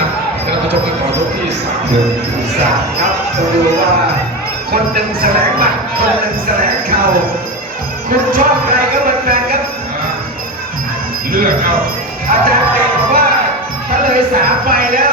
นะเราไะชมกันก่อนลูกที่สามสามครับดูว่าคนหนึ่งแสลงบัตรคนหนึ่งแสลงเข่าคุณชอบใครก็เป็นแฟนครันเลือกเอาอาจารย์เก่งบอกว่าถ้าเลยสามไปแล้ว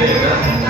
Evet.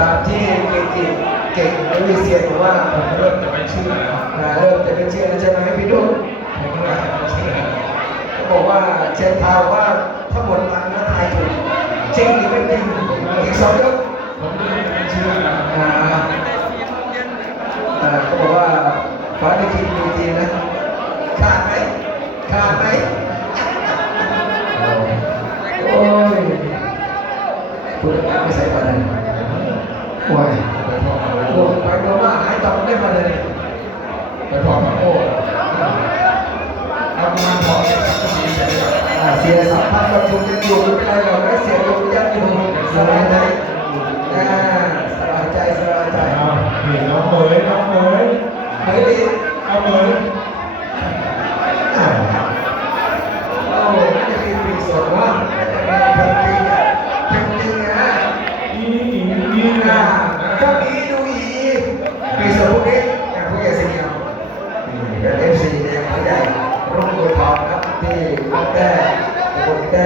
ตามที่เกจิเก่งและวิเศษบอกว่าผมเริ่มจะไม่เชื่อนะเริ่มจะไม่เชื่อแล้วใช่ไหมพี่ดุ๊กผมเริ่มจไม่เชื่อเขบอกว่าเชนพาวว่าถ้าหมดตังค์แล้วทายถูกจริงหรือไม่จริงอีกสองยกผมเริ่มจะไม่เชื่อแล้ เอามาพอเก็บกับทีมเสียสัมพันธ์กับนอยู่ไม่เป็นไรรอกเสียลมยัดอยู่สบายใจสบายใจสบายใจเห็นน้องเบย์น้อง ಅಂತ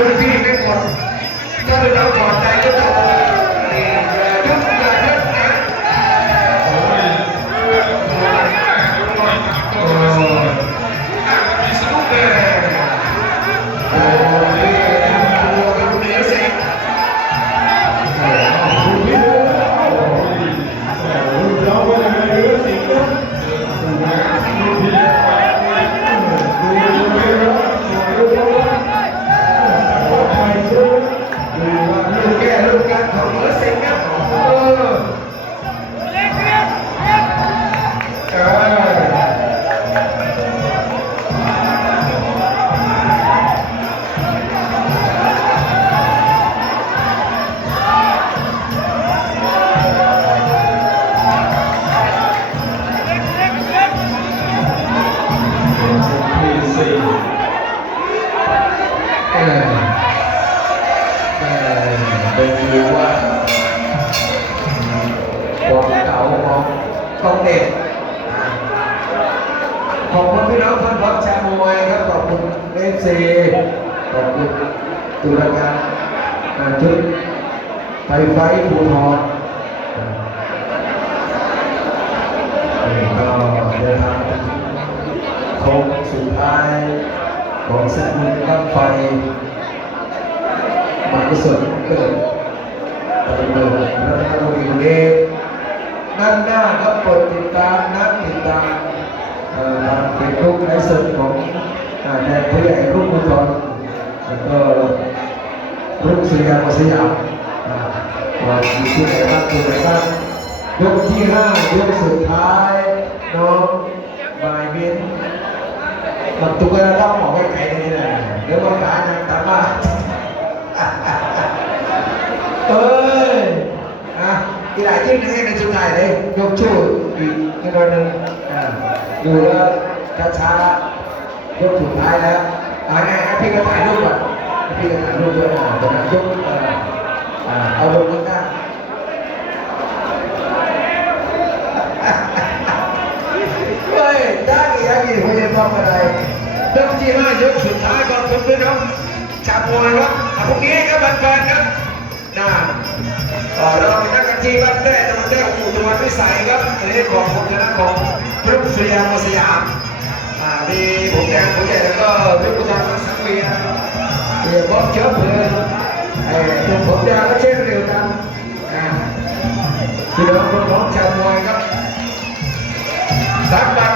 ลูกพี่ไม่ก ไฟไฟภูทรนี่ก็เดินทางโค้งสุดท้ายของเสกุลบ้างไฟมันกุศลเกิดตะเบิดรัตนบุรีเวฟด้านหน้าครับกดติดตามนัดติดตามทางเฟซบุ๊กไลฟ์สดของแดนผู้ใหญ่รุ่งมุทรแล้วก็รุ่งสุริยามัสยาม อ่าว่าอยู่ที่ไหนบ้างที่ไหนบ้างยกที่ห้ายกสุดท้ายน้องมายเบนมันตุกกระด้างหมอกไว้ไก่นี่แหละเดี๋ยวมาขายนะตามมาเอ้ยอะอีหลายที่ให้ในสุดท้ายเลยยกชู้อีกนิดหนึงอ่าดูแล้วช้าๆยกสุดท้ายแล้วอ่าไงให้พี่ก็ถ่ายรูปก่อนพี่ก็ถ่ายรูปด้วยอ่าตอนนั้นยก เอาลงข้างหน้าเฮ้ยยากอีกยากอีกผมจะทำอะไรยกที่ห้ายกสุดท้ายขอบคุณพี่น้องชาวมวยครับเอะพรุ่งนี้ครับแฟนๆครับน่าต่อเราเป็นนักการที่บ้านแรกจังหวัดแรกอุตวันวิสัยครับอันนี้ของผมคณะของพรุ่งสุริยามัสยามอ่ามีผมแดงผมใหญ่แล้วก็พรุ่งกุศลสังเวียนเดี๋ยวบอกเชื้อเพลิง ผมยาวและเช่นเร็วจังพี่น้องคน้องชาวมวยครับสักบั